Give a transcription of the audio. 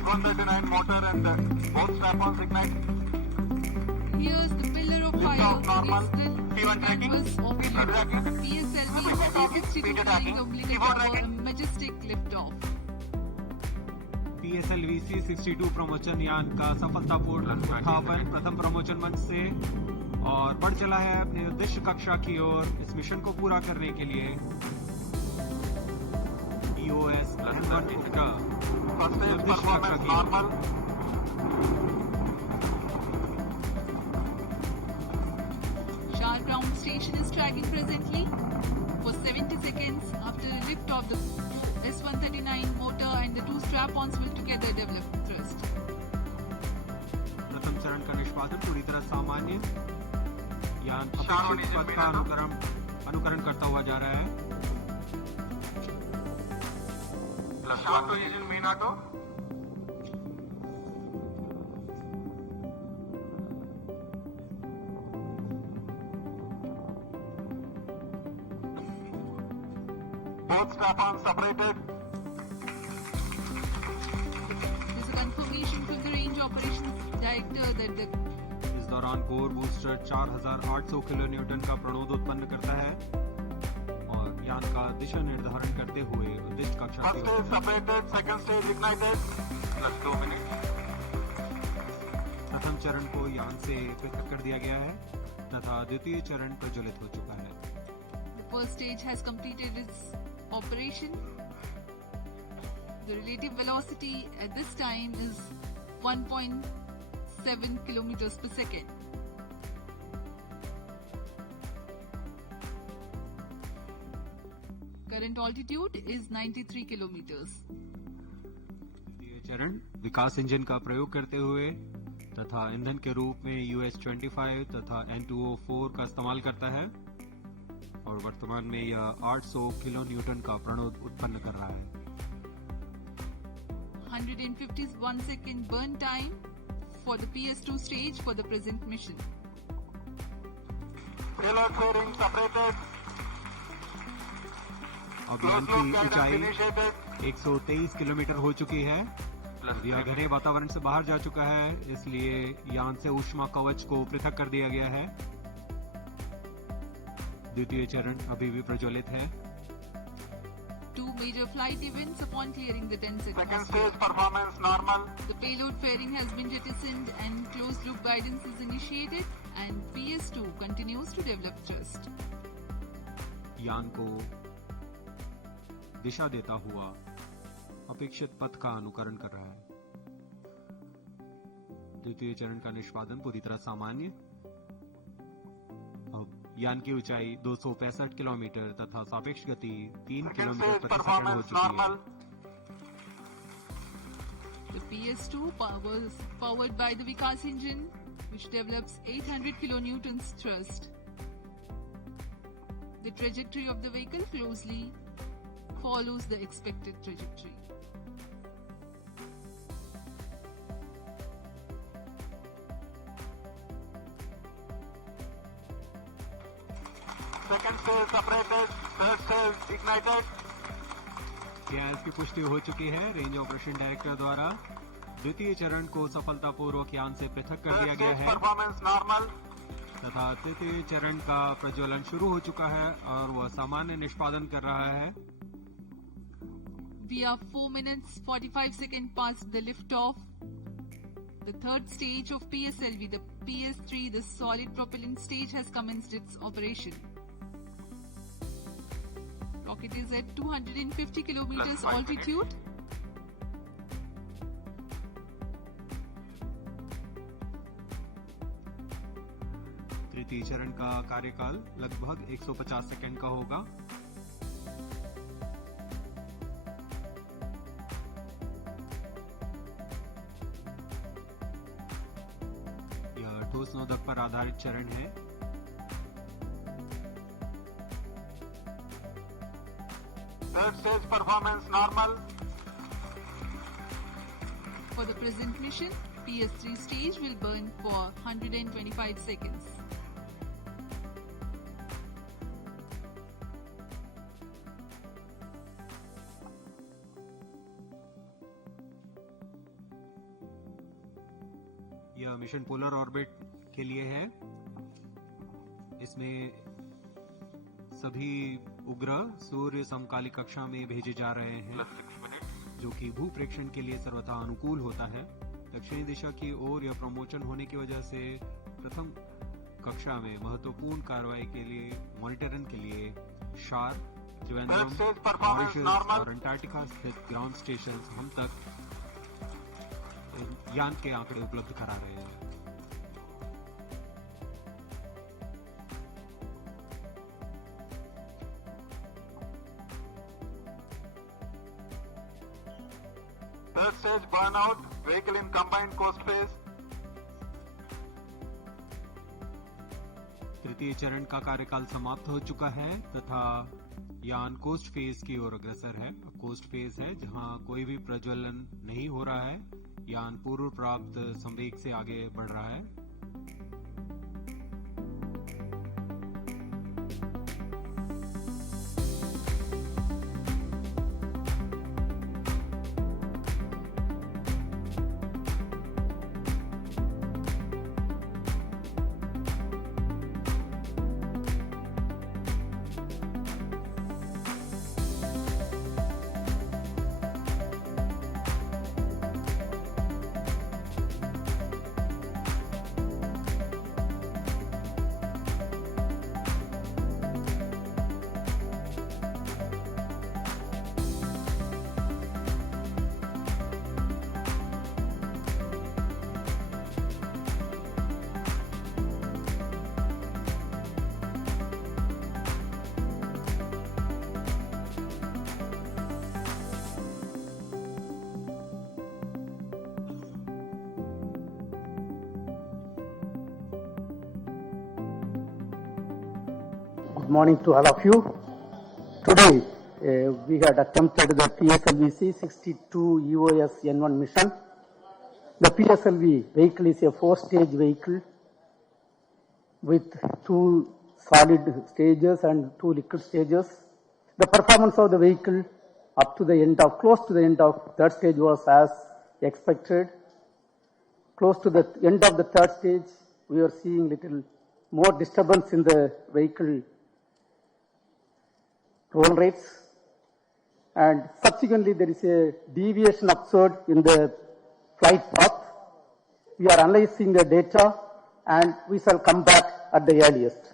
S139 motor and both strap-ons ignite. Here's the pillar of fire. Lift-off normal. It's still P1 tracking. was off P2 tracking. PSLV P2 C62 tracking. flying completed P4 for a tracking. majestic liftoff. PSLV C62 प्रमोचन यान का सफलतापूर्ण उत्थापन प्रथम प्रमोचन मंच से और बढ़ चला है अपने उद्देश्य कक्षा की ओर इस मिशन को पूरा करने के लिए EOS N1 का First stage उद्देश्य कक्षा performance की normal. Sharp ground station is tracking presently for 70 seconds after the lift of the S139 motor and the two strap-ons will together develop thrust. प्रथम चरण का निष्पादन पूरी तरह सामान्य यान Shallow अपेक्षित engine पथ का Minato. अनुकरण करता हुआ जा रहा है Shallow engine Minato. Both strap-ons separated. This is a confirmation from the range operations director that the इस दौरान कोर बूस्टर 4800 किलो न्यूटन का प्रणोद उत्पन्न करता है और यान का दिशा निर्धारण करते हुए उद्दिष्ट कक्षा First से stage separated, second stage ignited. Plus 2 minutes. प्रथम चरण को यान से पृथक कर दिया गया है तथा द्वितीय चरण प्रज्वलित हो चुका है first stage has completed its operation. The relative velocity at this time is 1.7 kilometers per second. Current altitude is 93 kilometers. द्वितीय चरण विकास इंजन का प्रयोग करते हुए तथा ईंधन के रूप में US-25 तथा N2O4 का इस्तेमाल करता है और वर्तमान में यह 800 किलो न्यूटन का प्रणोद उत्पन्न कर रहा है 151 second burn time for the PS2 stage for the present mission. Payload fairing separated. अब यान Close की loop guidance ऊंचाई initiated. 123 किलोमीटर हो चुकी है यह घने वातावरण से बाहर जा चुका है इसलिए यान से ऊष्मा कवच को पृथक कर दिया गया है द्वितीय चरण अभी भी प्रज्वलित है Two major flight events upon clearing the dense Second atmosphere. stage performance normal. The payload fairing has been jettisoned and closed loop guidance is initiated and PS2 continues to develop thrust. यान को दिशा देता हुआ अपेक्षित पथ का अनुकरण कर रहा है द्वितीय चरण का निष्पादन पूरी तरह सामान्य अब यान की ऊंचाई 265 किलोमीटर तथा सापेक्ष गति 3 Second किलोमीटर stage प्रति सेकंड हो performance चुकी है normal. The PS2 was powered by the Vikas engine which develops 800 kilonewtons thrust. The trajectory of the vehicle closely follows the expected trajectory. Second stage separated. Third stage ignited. यह इसकी पुष्टि हो चुकी है range operation director द्वारा द्वितीय चरण को सफलतापूर्वक यान से पृथक कर Third दिया गया stage है performance normal. तथा तृतीय चरण का प्रज्वलन शुरू हो चुका है और वह सामान्य निष्पादन कर रहा है We are 4 minutes 45 seconds past the liftoff. The third stage of PSLV, the PS3, the solid propellant stage has commenced its operation. Rocket is at 250 kilometers Plus 5 altitude. तृतीय चरण का कार्यकाल लगभग 150 सेकंड का होगा यह ठोस नोदक पर आधारित चरण है Third stage performance normal. For the present mission, PS3 stage will burn for 125 seconds. यह मिशन पोलर ऑर्बिट के लिए है। इसमें सभी उपग्रह सूर्य समकालिक कक्षा में भेजे जा रहे हैं, जो कि भूप्रेक्षण के लिए सर्वथा अनुकूल होता है। दक्षिणी दिशा की ओर यह प्रमोशन होने की वजह से प्रथम कक्षा में महत्वपूर्ण कार्रवाई के लिए मॉनिटरिंग के लिए शार, त्रिवेंद्रम, मॉरिशस और अंटार्कटिका स्थित ग्राउंड स्टेशन हम तक यान के आंकड़े उपलब्ध करा रहे हैं। Third stage burnout, vehicle in combined coast phase. तृतीय चरण का कार्यकाल समाप्त हो चुका है तथा यान कोस्ट फेज की ओर अग्रसर है। कोस्ट फेज है जहां कोई भी प्रज्वलन नहीं हो रहा है। यान पूर्व प्राप्त संवेग से आगे बढ़ रहा है। Good morning to all of you. Today we had attempted the PSLV C-62 EOS N1 mission. The PSLV vehicle is a 4-stage vehicle with 2 solid stages and 2 liquid stages. The performance of the vehicle up to the end of, close to the end of third stage was as expected. Close to the end of the third stage, we are seeing little more disturbance in the vehicle roll rates, and subsequently there is a deviation observed in the flight path. We are analyzing the data and we shall come back at the earliest.